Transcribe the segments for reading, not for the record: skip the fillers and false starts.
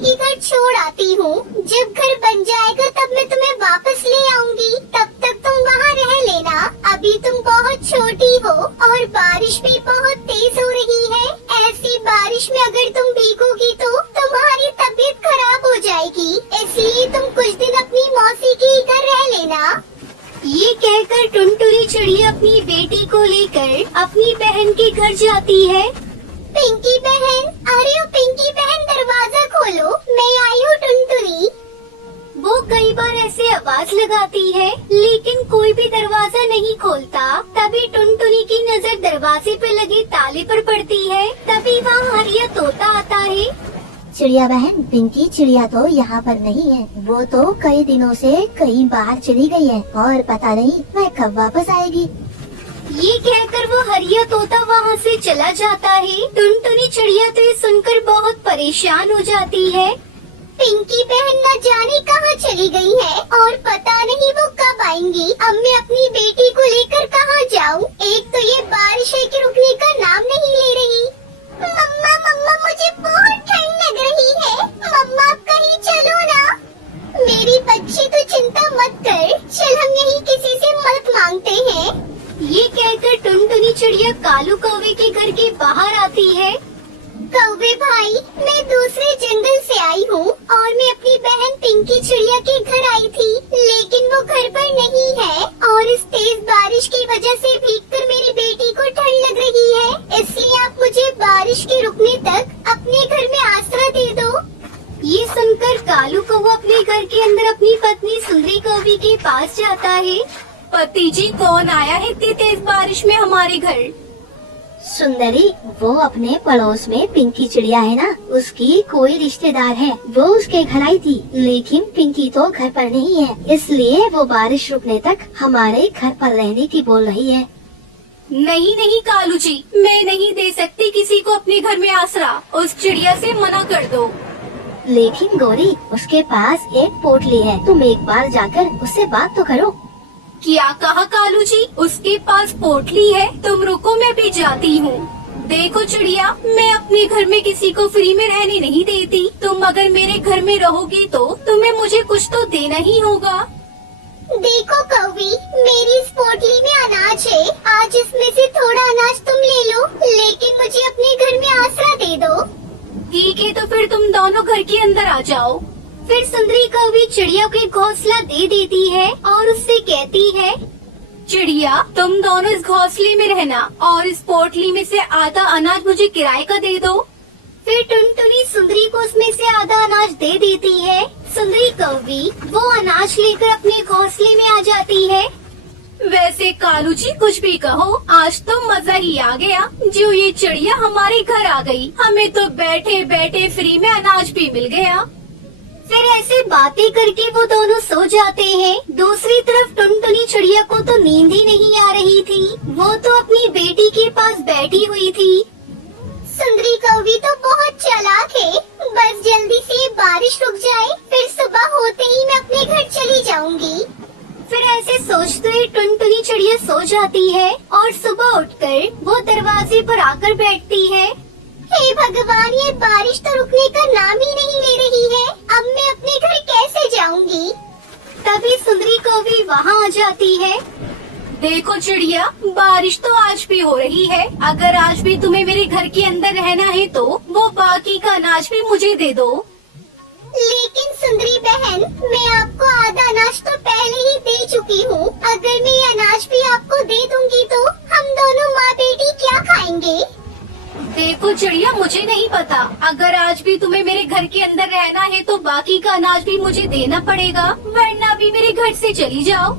के घर छोड़ आती हूँ। जब घर बन जाएगा तब मैं तुम्हें वापस ले आऊंगी। तब तक तुम वहाँ रह लेना। अभी तुम बहुत छोटी हो और बारिश भी बहुत तेज हो रही है। ऐसी बारिश में अगर तुम भीगोगी तो तुम्हारी तबीयत खराब हो जाएगी। इसलिए तुम कुछ दिन अपनी मौसी के घर रह लेना। ये कहकर टुनटुनी चिड़िया अपनी बेटी को लेकर अपनी बहन के घर जाती है। पिंकी बहन, अरे ओ पिंकी बहन, दरवाजा खोलो, मैं आई हूँ टुनटुनी। वो कई बार ऐसे आवाज लगाती है लेकिन कोई भी दरवाजा नहीं खोलता। तभी टुनटुनी की नजर दरवाजे पे लगे ताले पर पड़ती है। तभी वहाँ हरिया तोता आता है। चिड़िया बहन, पिंकी चिड़िया तो यहाँ पर नहीं है। वो तो कई दिनों से कहीं बाहर चली गई है और पता नहीं वह कब वापस आएगी। ये कहकर वो हरिया तोता वहाँ से चला जाता है। टुनटुनी चिड़िया तो ये सुनकर बहुत परेशान हो जाती है। पिंकी बहन न जाने कहाँ चली गई है और पता नहीं वो कब आएंगी। अब मैं अपनी बेटी को लेकर कहाँ जाऊँ? एक तो ये बारिश है कि रुकने का नाम नहीं ले रही। मम्मा मम्मा, मुझे बहुत ठंड लग रही है। मम्मा आप कहीं चलो ना। मेरी बच्ची तो चिंता मत कर, चल हम यहीं किसी से मदद मांगते हैं। ये कहकर टुनटुनी चिड़िया कालू कौवे के घर के बाहर आती है। कौवे भाई, मैं दूसरे जंगल से आई हूँ और मैं अपनी बहन पिंकी चिड़िया के घर आई थी, लेकिन वो घर पर नहीं है और इस तेज बारिश की वजह से भीगकर मेरी बेटी को ठंड लग रही है। इसलिए आप मुझे बारिश के रुकने तक अपने घर में आसरा दे दो। ये सुनकर कालू कौवा अपने घर के अंदर अपनी पत्नी सुंदरी कौवी के पास जाता है। पति जी, कौन आया है इतनी तेज बारिश में हमारे घर? सुंदरी, वो अपने पड़ोस में पिंकी चिड़िया है ना, उसकी कोई रिश्तेदार है। वो उसके घर आई थी, लेकिन पिंकी तो घर पर नहीं है, इसलिए वो बारिश रुकने तक हमारे घर पर रहने की बोल रही है। नहीं नहीं कालू जी, मैं नहीं दे सकती किसी को अपने घर में आसरा। उस चिड़िया से मना कर दो। लेकिन गौरी, उसके पास एक पोटली है, तुम एक बार जाकर उससे बात तो करो। क्या कहा कालू जी? उसके पास पोटली है? तुम रुको, मैं भी जाती हूँ। देखो चिड़िया, मैं अपने घर में किसी को फ्री में रहने नहीं देती। तुम अगर मेरे घर में रहोगी तो तुम्हें मुझे कुछ तो देना ही होगा। देखो कौवी, मेरी इस पोटली में अनाज है। आज इसमें से थोड़ा अनाज तुम ले लो, लेकिन मुझे अपने घर में आसरा दे दो। ठीक है, तो फिर तुम दोनों घर के अंदर आ जाओ। फिर सुंदरी कौवी चिड़िया को एक घोंसला दे देती है और उससे कहती है, चिड़िया, तुम दोनों इस घोंसले में रहना और इस पोटली में से आधा अनाज मुझे किराए का दे दो। फिर टुनटुनी सुंदरी को उसमें से आधा अनाज दे देती है। सुंदरी कौवी वो अनाज लेकर अपने घोंसले में आ जाती है। वैसे कालू जी, कुछ भी कहो, आज तो मजा ही आ गया जो ये चिड़िया हमारे घर आ गई। हमें तो बैठे बैठे फ्री में अनाज भी मिल गया। फिर ऐसे बातें करके वो दोनों सो जाते हैं। दूसरी तरफ टुनटुनी चिड़िया को तो नींद ही नहीं आ रही थी। वो तो अपनी बेटी के पास बैठी हुई थी। सुंदरी कौवी तो बहुत चालाक है। बस जल्दी से बारिश रुक जाए, फिर सुबह होते ही मैं अपने घर चली जाऊंगी। फिर ऐसे सोचते हुए टुनटुनी चिड़िया सो जाती है और सुबह उठकर वो दरवाजे पर आकर बैठती है। हे भगवान, ये बारिश तो रुकने का नाम ही नहीं ले रही है। अब मैं अपने घर कैसे जाऊंगी? तभी सुंदरी कौवी वहाँ आ जाती है। देखो चिड़िया, बारिश तो आज भी हो रही है। अगर आज भी तुम्हें मेरे घर के अंदर रहना है तो वो बाकी का अनाज भी मुझे दे दो। लेकिन सुंदरी बहन, मैं आपको आधा अनाज तो पहले ही दे चुकी हूँ। अगर मैं ये अनाज भी आपको दे दूंगी तो हम दोनों माँ बेटी क्या खाएंगे? देखो चिड़िया, मुझे नहीं पता। अगर आज भी तुम्हें मेरे घर के अंदर रहना है तो बाकी का अनाज भी मुझे देना पड़ेगा, वरना भी मेरे घर से चली जाओ।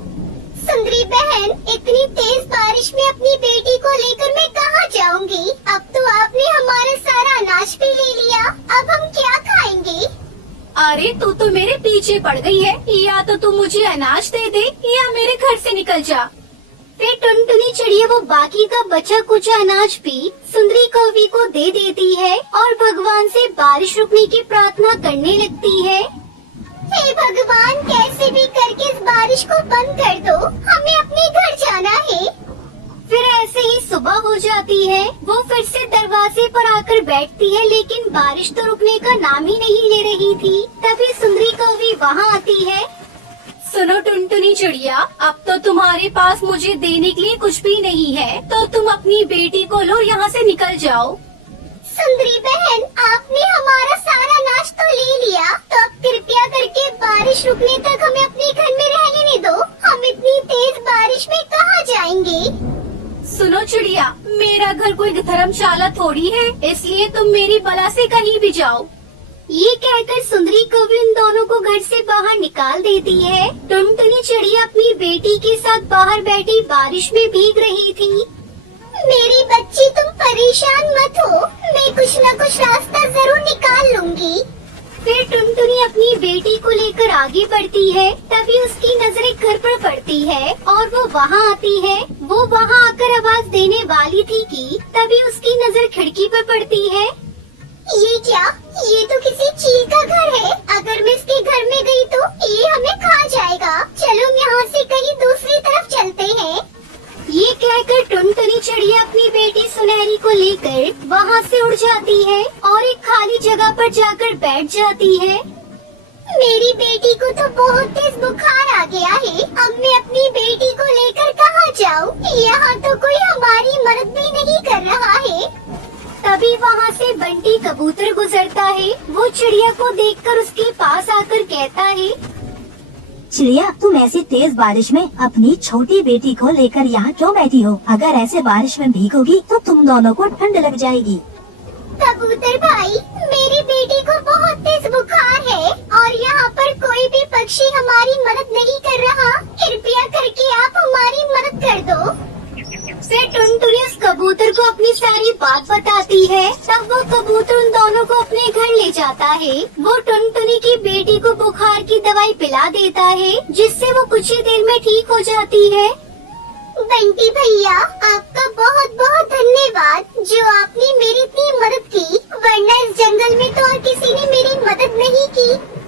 सुंदरी बहन, इतनी तेज बारिश में अपनी बेटी को लेकर मैं कहाँ जाऊंगी? अब तो आपने हमारा सारा अनाज भी ले लिया, अब हम क्या खाएंगे? अरे तू तो मेरे पीछे पड़ गई है। या तो तू मुझे अनाज दे दे या मेरे घर से निकल जा। फिर टुनटुनी चिड़िया वो बाकी का बचा कुचा अनाज भी सुंदरी कौवी को दे देती है और भगवान से बारिश रुकने की प्रार्थना करने लगती है। हे भगवान, कैसे भी करके इस बारिश को बंद कर दो, हमें अपने घर जाना है। फिर ऐसे ही सुबह हो जाती है। वो फिर से दरवाजे पर आकर बैठती है, लेकिन बारिश तो रुकने का नाम ही नहीं ले रही। रही थी तभी सुंदरी कौवी वहाँ आती है। सुनो टुनटुनी चिड़िया, अब तो तुम्हारे पास मुझे देने के लिए कुछ भी नहीं है, तो तुम अपनी बेटी को लो, यहाँ से निकल जाओ। सुंदरी बहन, आपने हमारा सारा नाश तो ले लिया, तो अब कृपया करके बारिश रुकने तक हमें अपने घर में रहने दो। हम इतनी तेज बारिश में कहाँ जाएंगे? सुनो चिड़िया, मेरा घर कोई धर्मशाला थोड़ी है, इसलिए तुम मेरी बला से कहीं भी जाओ। ये कहकर सुंदरी कौवी उन दोनों को घर से बाहर निकाल देती है। टुनटुनी चिड़िया अपनी बेटी के साथ बाहर बैठी बारिश में भीग रही थी। मेरी बच्ची, तुम परेशान मत हो, मैं कुछ न कुछ रास्ता जरूर निकाल लूंगी। फिर टुनटुनी अपनी बेटी को लेकर आगे बढ़ती है, तभी उसकी नजर एक घर पर पड़ती है और वो वहाँ आती है। वो वहाँ आकर आवाज देने वाली थी कि तभी उसकी नजर खिड़की पर पड़ती है। ये क्या? ये तो किसी चील का घर है। अगर मैं इसके घर में गई तो ये हमें खा जाएगा। चलो यहाँ से कहीं दूसरी तरफ चलते हैं। ये कहकर टुनटुनी चिड़िया अपनी बेटी सुनहरी को लेकर वहाँ से उड़ जाती है और एक खाली जगह पर जाकर बैठ जाती है। मेरी बेटी को तो बहुत तेज बुखार आ गया है। अब मैं अपनी बेटी को लेकर कहाँ जाऊँ? यहाँ तो कोई हमारी मदद भी नहीं कर रहा है। तभी वहाँ से बंटी कबूतर गुजरता है। वो चिड़िया को देखकर उसके पास आकर कहता है, चिड़िया, तुम ऐसी तेज बारिश में अपनी छोटी बेटी को लेकर यहाँ क्यों बैठी हो? अगर ऐसे बारिश में भीगोगी तो तुम दोनों को ठंड लग जाएगी। कबूतर भाई, मेरी बेटी को बहुत तेज बुखार है और यहाँ पर कोई भी पक्षी हमारी मदद नहीं कर रहा। कृपया करके आप हमारी मदद कर दो। फिर टुनटुनी उस कबूतर को अपनी सारी बात बताती है। तब वो कबूतर उन दोनों को अपने घर ले जाता है। वो टुनटुनी की बेटी को बुखार की दवाई पिला देता है, जिससे वो कुछ ही देर में ठीक हो जाती है। बंटी भैया, आपका बहुत बहुत धन्यवाद जो आपने मेरी इतनी मदद की, वरना इस जंगल में तो और किसी ने मेरी मदद नहीं की।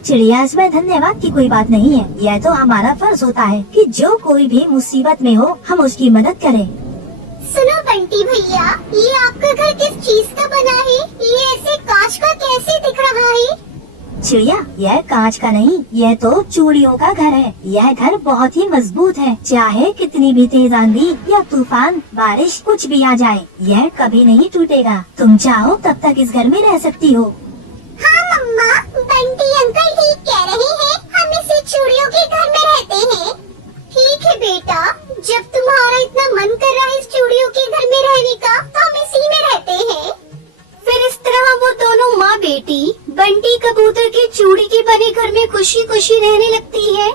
चिड़िया, इसमें धन्यवाद की कोई बात नहीं है। यह तो हमारा फर्ज होता है कि जो कोई भी मुसीबत में हो हम उसकी मदद करें। सुनो बंटी भैया, ये आपका घर किस चीज का बना है? ये ऐसे कांच का कैसे दिख रहा है? चिड़िया, यह कांच का नहीं, यह तो चूड़ियों का घर है। यह घर बहुत ही मजबूत है। चाहे कितनी भी तेज आंधी या तूफान, बारिश, कुछ भी आ जाए, यह कभी नहीं टूटेगा। तुम चाहो तब तक इस घर में रह सकती हो। हाँ मम्मा, बंटी अंकल ठीक कह रहे हैं। हम इसी चूड़ियों के घर में रहते हैं। ठीक है बेटा, जब तुम्हारा इतना मन कर रहा है इस चूड़ियों के घर में रहने का, तो हम इसी में रहते हैं। फिर इस तरह वो दोनों माँ बेटी बंटी कबूतर के चूड़ी के बने घर में खुशी खुशी रहने लगती है।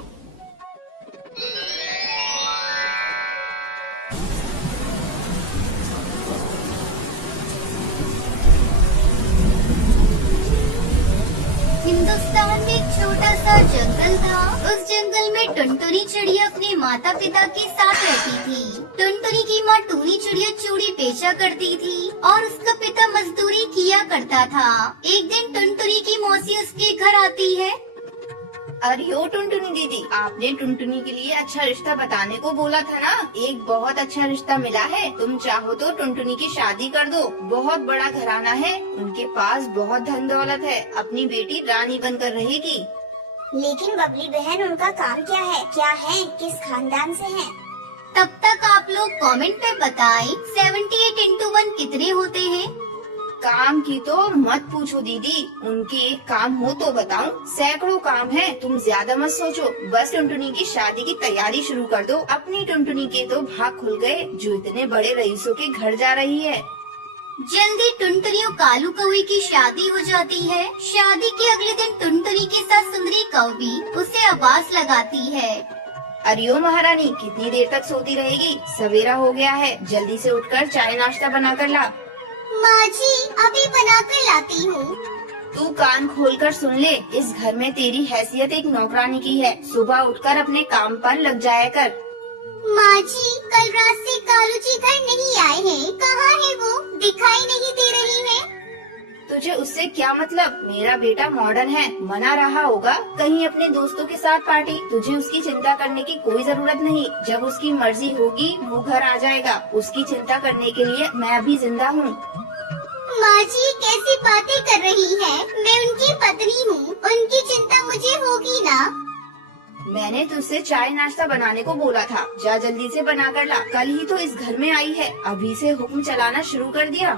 हिंदुस्तान में एक छोटा सा जंगल था। उस जंगल में टुनटुनी चिड़िया अपने माता पिता के साथ रहती थी। टुनटुनी की माँ टूनी चिड़िया चूड़ी बेचा करती थी और उसका पिता मजदूरी किया करता था। एक दिन टुनटुनी की मौसी उसके घर आती है। अरे ओ टुनटुनी दीदी, आपने टुनटुनी के लिए अच्छा रिश्ता बताने को बोला था ना। एक बहुत अच्छा रिश्ता मिला है। तुम चाहो तो टुनटुनी की शादी कर दो। बहुत बड़ा घराना है, उनके पास बहुत धन दौलत है। अपनी बेटी रानी बनकर रहेगी। लेकिन बबली बहन, उनका काम क्या है? क्या है? किस खानदान से है? तब तक आप लोग कमेंट पे बताएं 78 into 1 कितने होते हैं? काम की तो मत पूछो दीदी, उनके एक काम हो तो बताऊं, सैकड़ों काम है। तुम ज्यादा मत सोचो, बस टुनटुनी की शादी की तैयारी शुरू कर दो। अपनी टुनटुनी के तो भाग खुल गए जो इतने बड़े रईसों के घर जा रही है। जल्दी टुनटुनी और कालू कौवी की शादी हो जाती है। शादी के अगले दिन टुनटुनी के साथ सुंदरी कौवी उसे आवाज लगाती है। अरे ओ महारानी, कितनी देर तक सोती रहेगी? सवेरा हो गया है, जल्दी से उठकर चाय नाश्ता बना कर ला। माँ जी, अभी बना कर लाती हूँ। तू कान खोलकर सुन ले, इस घर में तेरी हैसियत एक नौकरानी की है। सुबह उठकर अपने काम पर लग जाया कर। माँ जी, कल रात से कालू जी घर नहीं आए हैं। कहाँ है वो? दिखाई नहीं दे रही है। तुझे उससे क्या मतलब? मेरा बेटा मॉडर्न है, मना रहा होगा कहीं अपने दोस्तों के साथ पार्टी। तुझे उसकी चिंता करने की कोई जरूरत नहीं। जब उसकी मर्जी होगी वो घर आ जाएगा। उसकी चिंता करने के लिए मैं अभी जिंदा हूँ। माँ जी, कैसी बातें कर रही है? मैं उनकी पत्नी मैंने तुझसे चाय नाश्ता बनाने को बोला था, जा जल्दी से बना कर ला। कल ही तो इस घर में आई है, अभी से हुक्म चलाना शुरू कर दिया।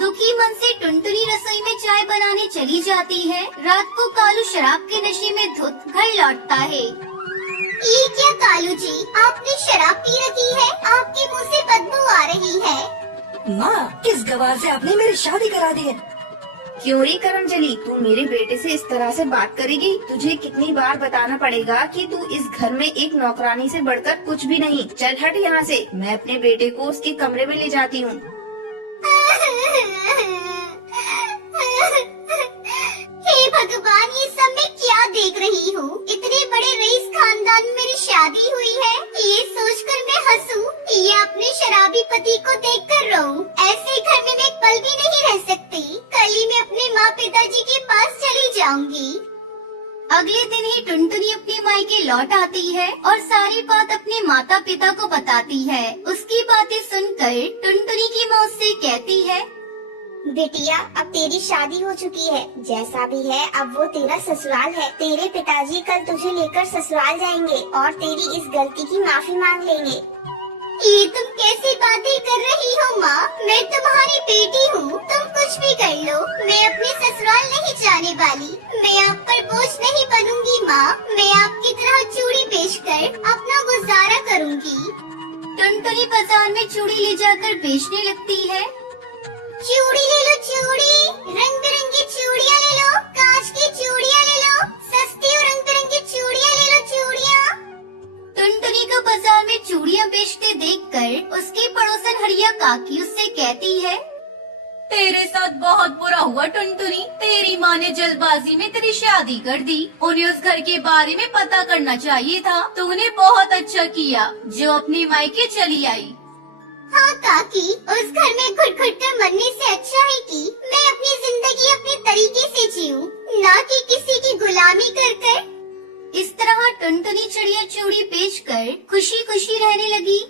दुखी मन से टुनटुनी रसोई में चाय बनाने चली जाती है। रात को कालू शराब के नशे में धुत घर लौटता है। ये क्या कालू जी, आपने शराब पी रखी है? आपके मुंह से बदबू आ रही है। माँ, किस गवार से आपने मेरी शादी करा दी है? क्यों रे करमचली, तू मेरे बेटे से इस तरह से बात करेगी? तुझे कितनी बार बताना पड़ेगा कि तू इस घर में एक नौकरानी से बढ़कर कुछ भी नहीं। चल हट यहाँ से, मैं अपने बेटे को उसके कमरे में ले जाती हूँ। हे भगवान, ये सब मैं क्या देख रही हूँ? इतने बड़े रईस खानदान में मेरी शादी हुई है, ये सोचकर मैं हंसूं या अपने शराबी पति को देखकर रोऊं? ऐसे घर में मैं एक पल भी नहीं रह सकती। कल ही मैं अपने माँ पिताजी के पास चली जाऊंगी। अगले दिन ही टुनटुनी अपने मायके लौट आती है और सारी बात अपने माता पिता को बताती है। उसकी बातें सुनकर टुनटुनी की माँ उससे कहती है, बेटिया, अब तेरी शादी हो चुकी है। जैसा भी है, अब वो तेरा ससुराल है। तेरे पिताजी कल तुझे लेकर ससुराल जाएंगे और तेरी इस गलती की माफी मांग लेंगे। ये तुम कैसी बातें कर रही हो माँ? मैं तुम्हारी बेटी हूँ, तुम कुछ भी कर लो, मैं अपने ससुराल नहीं जाने वाली। मैं आप पर बोझ नहीं बनूंगी माँ, मैं आपकी तरह चूड़ी बेचकर अपना गुजारा करूँगी। टुनटुनी बाजार में चूड़ी ले जाकर बेचने लगती है। चूड़ी ले लो चूड़ी, रंग बिरंगी चूड़ियाँ ले लो, कांच की चूड़ियाँ ले लो, सस्ती और रंग बिरंगी चूड़ियाँ ले लो चूड़ियाँ। टुनटुनी को बाजार में चूड़ियाँ बेचते देखकर उसकी पड़ोसन हरिया काकी उससे कहती है, तेरे साथ बहुत बुरा हुआ टुनटुनी। तेरी माँ ने जल्दबाजी में तेरी शादी कर दी। उन्हें उस घर के बारे में पता करना चाहिए था। तूने बहुत अच्छा किया जो अपने मायके चली आई। हाँ काकी, उस घर में घुट घुट कर मरने से अच्छा है कि मैं अपनी जिंदगी अपने तरीके से जीऊं, ना कि किसी की गुलामी कर कर। इस तरह टुनटुनी चिड़िया चूड़ी बेचकर खुशी खुशी रहने लगी।